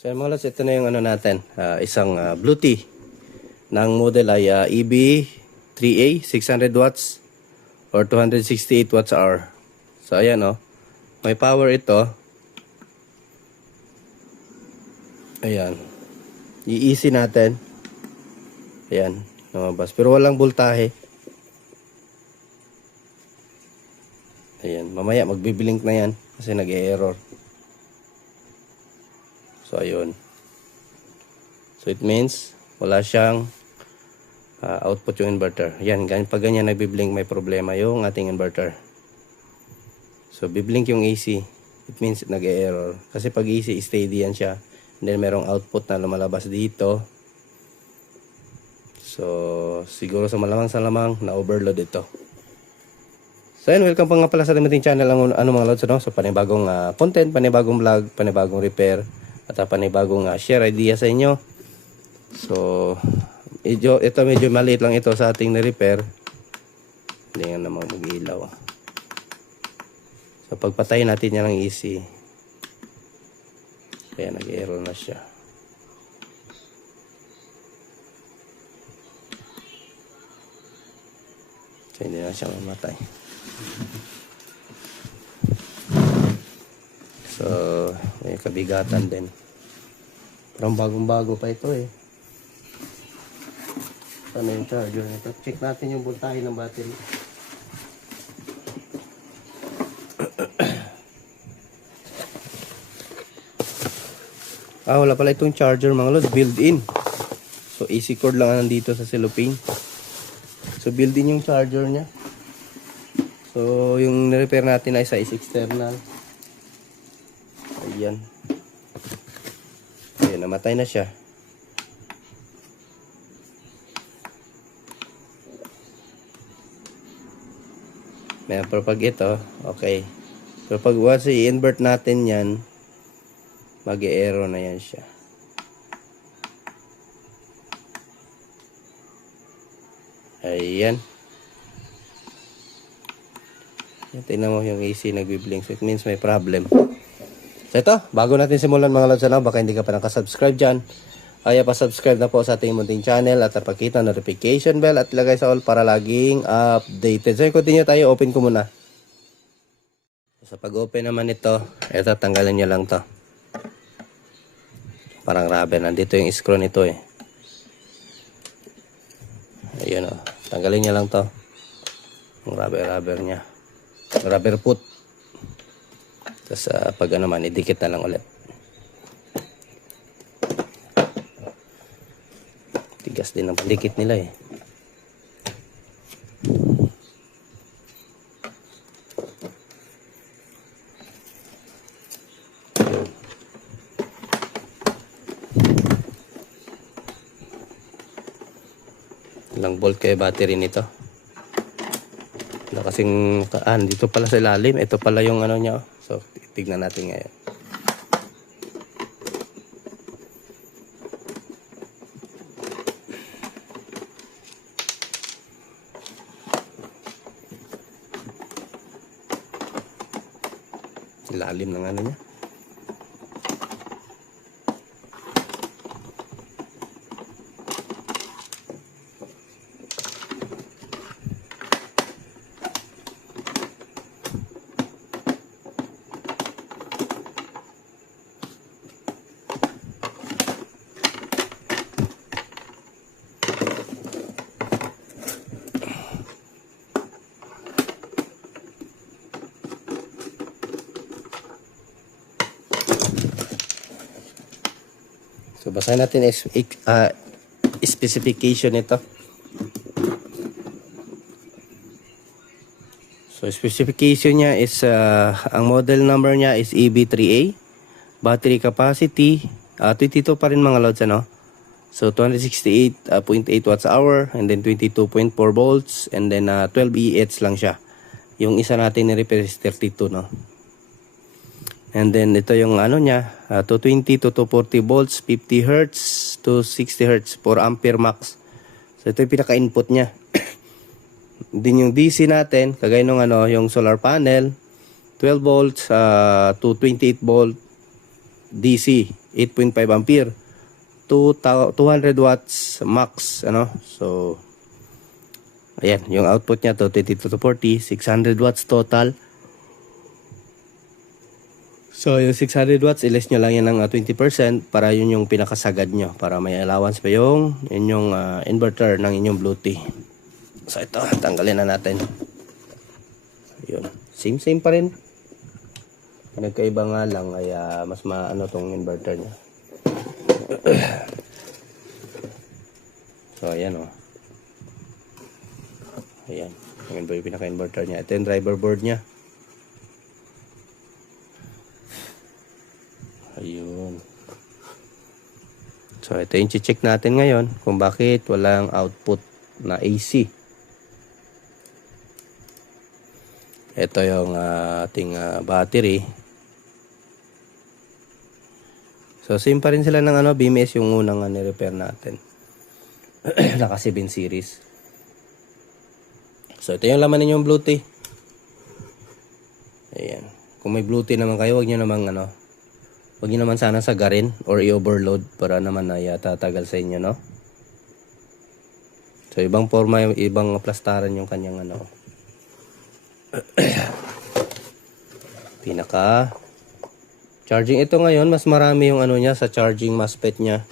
So mga lods, ito na yung ano natin, isang Blue Tea ng model ay EB3A 600 watts or 268 watts hour. So ayan may power ito. Ayan. I-easy natin. Ayan, lumabas. Pero walang voltahe. Ayan, mamaya magbiblink na yan kasi nag-e-error. So ayun. So it means wala siyang output yung inverter. Yan, pag ganyan nagbiblink may problema yung ating inverter. So biblink yung AC. It means nag-e-error. Kasi pag AC steady yan siya. And then merong output na lumalabas dito. So siguro sa malamang na overload ito. So ayun, welcome pa nga pala sa ating channel mga lods, so panibagong content, panibagong vlog, panibagong repair at panibagong share idea sa inyo. So ito medyo maliit lang ito sa ating na-repair. Hindi nga naman mag-ilaw. So pagpatayin natin yan ng easy. Kaya nag-error na siya. So hindi na siya mamatay. So may kabigatan din. Parang bagong-bago pa ito eh. Ano yung charger nito? Check natin yung voltahe ng battery. Wala pala itong charger mga lods, built-in. So AC cord lang nandito sa cellophane. So built-in yung charger niya. So yung ni-repair natin ay size external. Ayan. Ayan, namatay na siya. Pero pag ito, okay. Pero pag once i-invert natin yan, mag-e-error na yan siya. Ayan. Tingnan mo yung AC nagbiblink. So it means may problem. So ito, bago natin simulan mga lods, baka hindi ka pa nakasubscribe dyan, ay pa-subscribe na po sa ating munting channel at pakita notification bell at ilagay sa all para laging updated. So continue tayo, open ko muna. Sa pag-open naman ito, tanggalin nyo lang to. Parang rubber, nandito yung screw nito eh. Ayun tanggalin nyo lang to. Yung rubber nya. Rubber foot. Tapos pag man, idikit na lang ulit. Tigas din ang pandikit nila eh. Ilang volt kaya battery nito? Wala kasing dito pala sa ilalim. Ito pala yung niya. So tignan natin ngayon. Ilalim ng niya. So basahin natin specification nito. So specification niya is ang model number niya is EB3A. Battery capacity 22 pa rin mga lods So 268.8 watts hour and then 22.4 volts and then 12 EH lang siya. Yung isa natin ni-repair is 32 And then ito yung niya, 220 to 240 volts, 50 Hz to 60 Hz, 4 ampere max. So ito yung pinaka-input niya. Din yung DC natin, kagaya nung yung solar panel, 12 volts to 28 volt DC. 8.5 ampere. 200 watts max, ano. So, ayan, yung output niya to 22 to 40, 600 watts total. So, yung 600 watts, ilis nyo lang yan ng 20% para yun yung pinakasagad nyo. Para may allowance pa yung inyong inverter ng inyong Bluetooth. So, ito, tanggalin na natin. Yun. Same pa rin. Nagkaiba nga lang ay mas maano tong inverter niya. So, ayan o. Ayan. Ayan ba yung pinaka-inverter niya. Ito yung driver board niya. Ayun. So, ito yung check natin ngayon kung bakit walang output na AC. Ito yung ating battery. So, same pa rin sila ng BMS yung unang ni-repair natin. Naka 7 series. So, ito yung laman ninyong Bluetooth. Ayan. Kung may Bluetooth naman kayo, huwag nyo naman sana sagarin or i-overload para naman na tatagal sa inyo, no? So, ibang forma, ibang plastaran yung kanyang pinaka charging. Ito ngayon, mas marami yung niya sa charging MOSFET niya.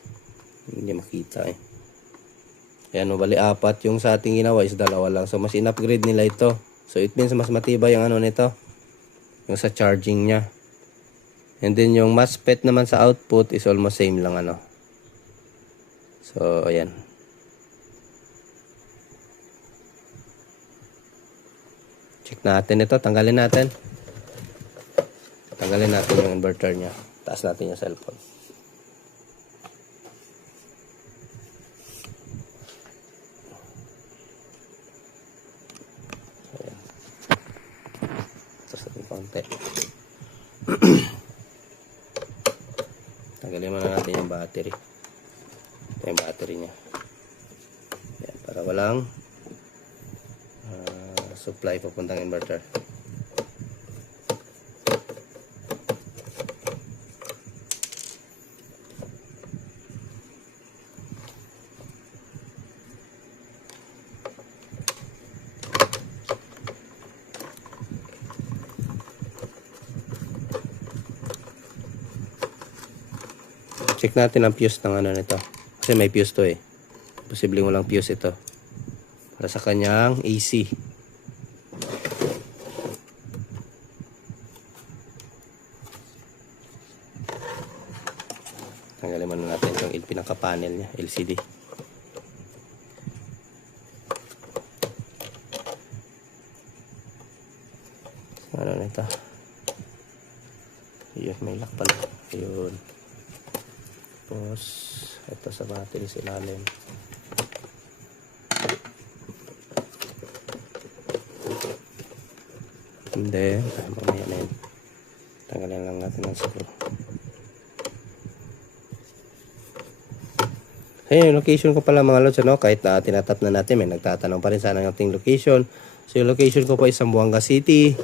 Hindi makita eh. Ayan, bali 4. Yung sa ating ginawa is 2 lang. So, mas in-upgrade nila ito. So, it means mas matibay yung nito. Yung sa charging niya. And then yung MOSFET naman sa output is almost same lang So, ayan. Check natin ito. Tanggalin natin. Tanggalin natin yung inverter niya. Taas natin yung cellphone. Ayan. Taas natin konti. Tanggalin muna natin yung battery. Ito yung battery niya. Ayan, para walang supply papuntang inverter. Check natin ang fuse ng nito. Kasi may fuse to eh. Posibleng walang fuse ito. Para sa kanyang AC. Tanggalin muna natin yung pinaka-panel niya, LCD. Ano nito? Ayun, may lock pala. Ayun. Tapos, ito sa battery sa ilalim. Hindi. Mamaya na yun. Tanggalin lang natin ang screw. Ayun, yung location ko pala mga lods, kahit tinatap na natin, may nagtatanong pa rin sana ng ating location. So, yung location ko po ay Zamboanga City.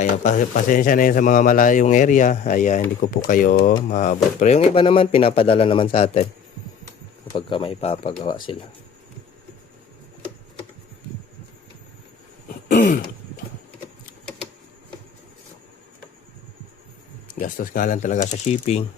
Kaya pasensya na yun sa mga malayong area. Ay hindi ko po kayo maabot. Pero yung iba naman, pinapadala naman sa atin. Kapag may papagawa sila. Gastos nga lang talaga sa shipping.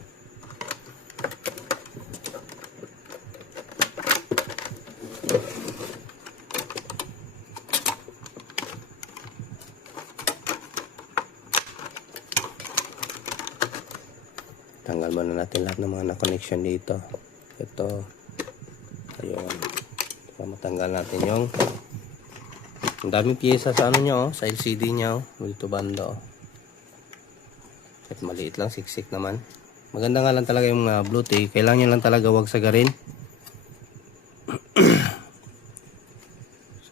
Tanggal muna natin lahat ng mga na-connection dito. Ito. Ayun. Matanggal natin yung ang daming piyesa sa niya, sa LCD niya, dito banda, At maliit lang, siksik naman. Maganda nga lang talaga yung Bluetooth. Kailangan nyo lang talaga wag sagarin.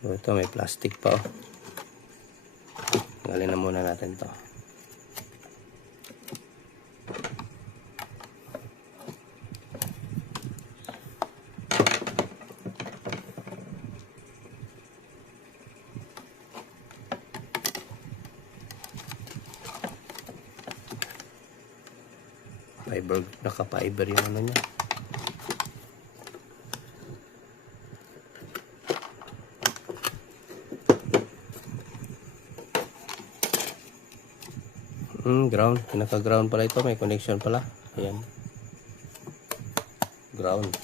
So, ito may plastic pa, Tanggalin na muna natin to. Naka-fiber yung ano niya. Ground. Pinaka-ground pala ito. May connection pala. Ayan. Ground.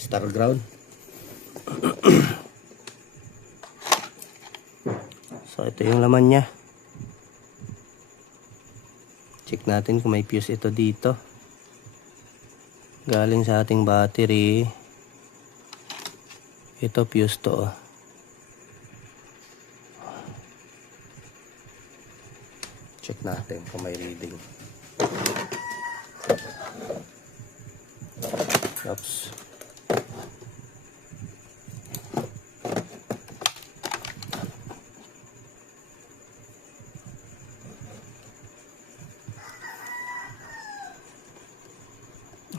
Star ground. So, ito yung laman niya. Check natin kung may fuse ito dito. Galing sa ating battery. Ito fuse to. Check natin kung may reading. Oops.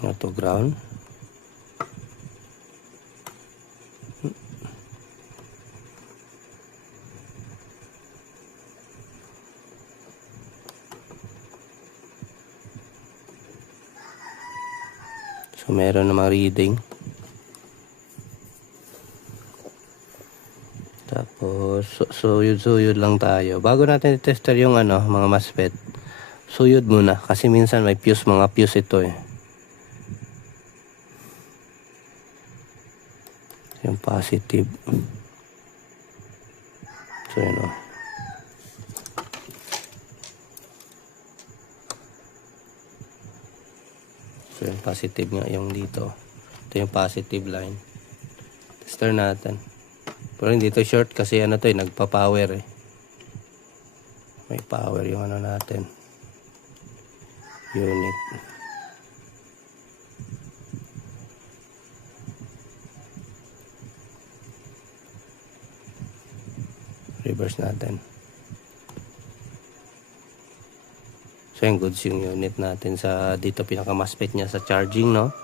Ito ground. So, meron namang reading. Tapos, suyod-suyod lang tayo. Bago natin i-tester yung mga MOSFET, suyod muna. Kasi minsan may fuse, mga fuse ito eh. Yung positive. So, yun o. So, yung positive nga yung dito. Ito yung positive line. Tester natin. Pero hindi ito short kasi to eh, nagpa-power eh. May power yung natin. Unit. Reverse natin. So, yung goods yung unit natin sa dito pinaka-MOSFET niya sa charging, no?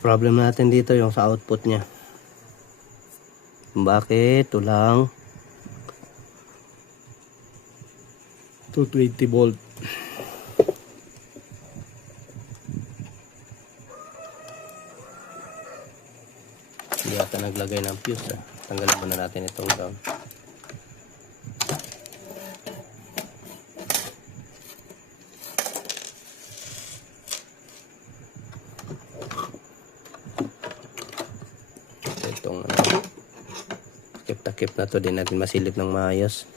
Problem natin dito yung sa output niya. Bakit? Tulang 220 volt. Hindi ata naglagay ng fuse. Tanggalin muna natin itong ground. Itong takip na to din natin masilip ng maayos.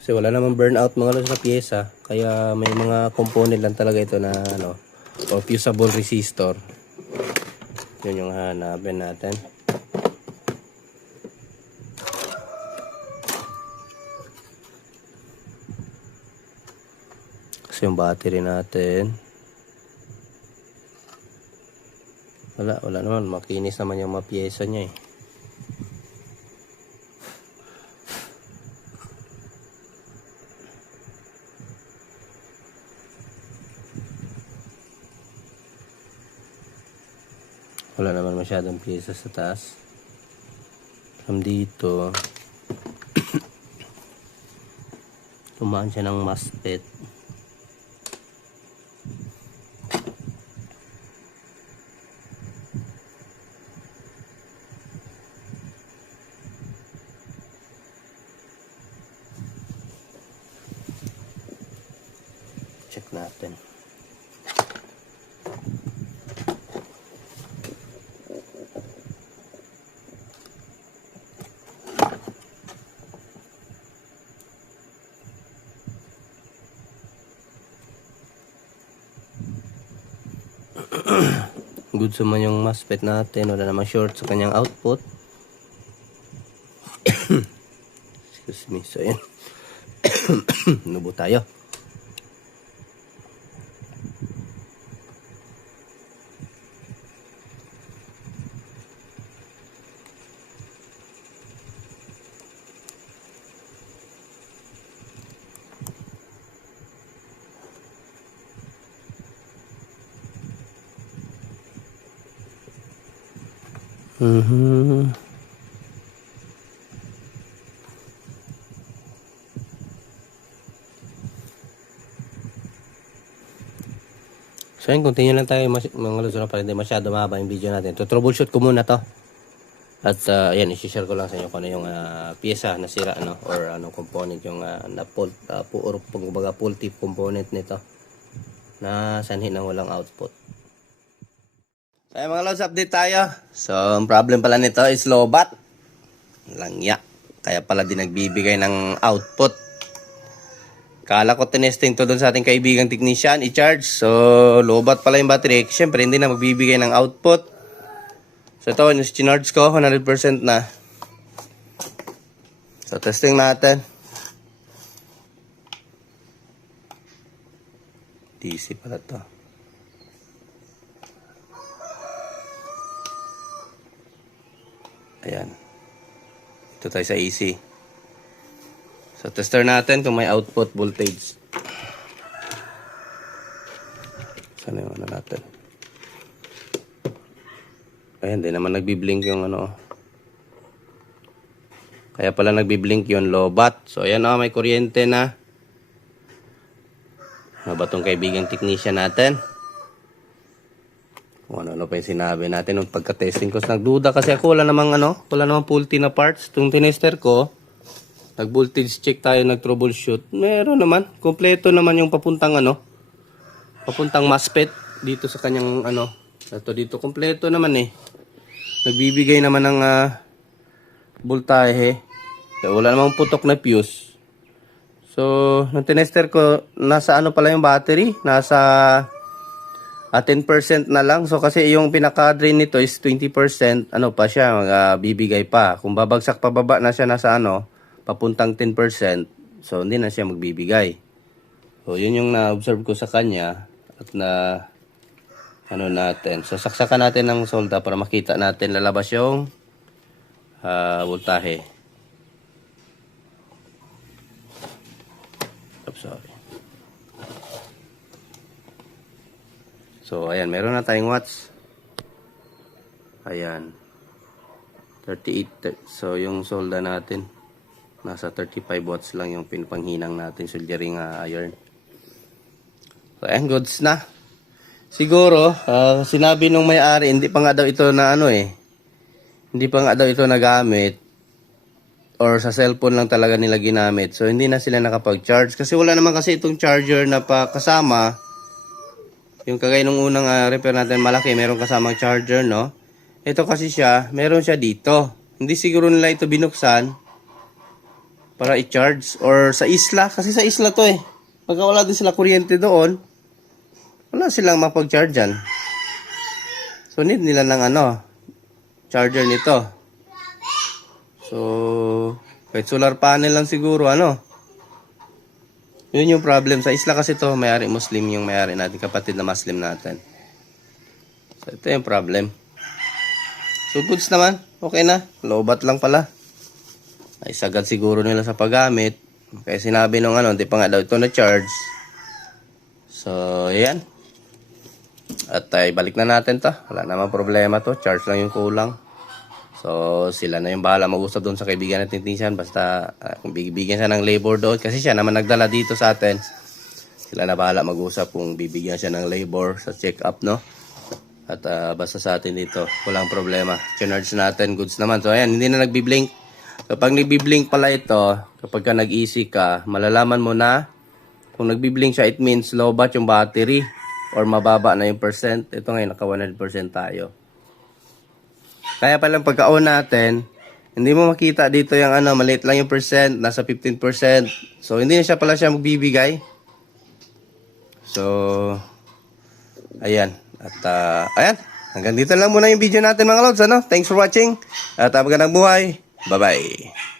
Kasi wala namang burnout mga sa pyesa, kaya may mga component lang talaga ito na o fusible resistor. Yun yung hanapin natin. Kasi yung battery natin wala naman, makinis naman yung mga pyesa niya eh. Wala naman masyadong pyesa sa taas. From dito tumaan siya ng MOSFET. Check natin. Good naman yung MOSFET natin, wala namang short sa kanyang output. Excuse me, so yan. Nubo tayo. Mhm. So yun, continue lang tayo mga lods, para hindi masyado mahaba yung video natin. So troubleshoot ko muna to. At ayan, i-share ko lang sa inyo kung ano yung pyesa na sira, ano, or anong component yung or kumbaga faulty component nito na sanhi ng walang output. So ayan mga lods, update tayo. So ang problem pala nito is lobat. Langya. Kaya pala di nagbibigay ng output. Kala ko tinesting to doon sa ating kaibigang technician, i-charge. So, lobat pala yung battery. Siyempre, hindi na magbibigay ng output. So, ito, sinarge ko, 100% na. So, testing natin. DC pala to. Ayan. Ito tayo sa AC. So, tester natin kung may output voltage. Sana yung ano natin. Ayan, di naman nagbiblink yung ano. Kaya pala nagbiblink yung lobat. So, ayan may kuryente na. Ano ba itong kaibigang technician natin? Kung ano pa yung sinabi natin nung pagka-testing ko. Nagduda kasi ako, wala namang faulty na parts. Itong tinester ko, nag-voltage check tayo, nag-troubleshoot. Meron naman. Kompleto naman yung papuntang papuntang MOSFET dito sa kanyang Ito dito kompleto naman eh. Nagbibigay naman ng voltahe. Wala namang putok na fuse. So, nung tinester ko, nasa pala yung battery? Nasa 10% na lang. So, kasi yung pinaka-drain nito is 20%. Pa siya, bibigay pa. Kung babagsak pababa na siya nasa papuntang 10%, so hindi na siya magbibigay. So yun yung na-observe ko sa kanya at natin. So saksakan natin ng solda para makita natin lalabas yung voltahe. Sorry. So ayan, meron na tayong watts. Ayan. 38. So yung solda natin nasa 35 watts lang yung pinpanghinang natin soldering iron. So, ayan, goods na. Siguro, sinabi nung may-ari, hindi pa nga daw ito na hindi pa nga daw ito nagamit or sa cellphone lang talaga nila ginamit. So, hindi na sila nakapag-charge. Kasi wala naman kasi itong charger na pa kasama. Yung kagaya nung unang repair natin malaki, meron kasamang charger, no? Ito kasi meron siya dito. Hindi siguro nila ito binuksan para i-charge or sa isla. Kasi sa isla to Pagka wala din sila kuryente doon, wala silang mapag-charge dyan. So, need nila ng charger nito. So, kahit solar panel lang siguro, Yun yung problem. Sa isla kasi to, may-ari Muslim yung may-ari natin, kapatid na Muslim natin. So, ito yung problem. So, goods naman. Okay na. Lobat lang pala. Ay sagad siguro nila sa paggamit. Kaya sinabi nung hindi pa nga daw ito na charge. So, ayan. At balik na natin to. Wala namang problema to. Charge lang yung kulang. So, sila na yung bahala mag-usap doon sa kaibigan natin technician. Basta, kung bibigyan siya ng labor doon. Kasi siya naman nagdala dito sa atin. Sila na bahala mag-usap kung bibigyan siya ng labor sa check-up, no? At basta sa atin dito, walang problema. Charge natin, goods naman. So, ayan, hindi na nagbiblink. Kapag nagbiblink pala ito, kapag ka nag-easy ka, malalaman mo na kung nagbiblink siya, it means lobat yung battery or mababa na yung percent. Ito ngayon, naka 100% tayo. Kaya palang pagka-on natin, hindi mo makita dito yung maliit lang yung percent, nasa 15%. So, hindi na siya pala siya magbibigay. So, ayan. At, ayan. Hanggang dito lang muna yung video natin mga lods, Thanks for watching. At magandang buhay. Bye-bye.